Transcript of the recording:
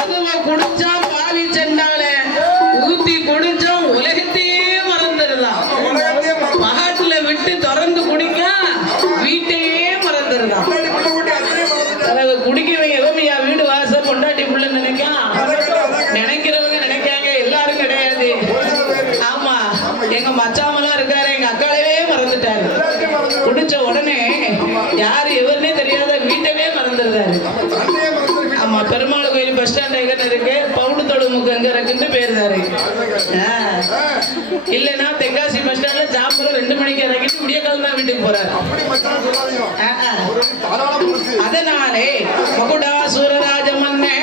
அதுங்க குடிச்சா இருக்கு பவுண்டு தொழுமுக்கு அங்க இருக்குன்னு பேர் தாரு. இல்லைன்னா தென்காசி பஸ் ஸ்டாண்ட்ல ஜாம்பூர் ரெண்டு மணிக்கு இறக்கிட்டு விடிய காலம் வீட்டுக்கு போறாரு. அதனாலே மகுடா சூரராஜ மன்னே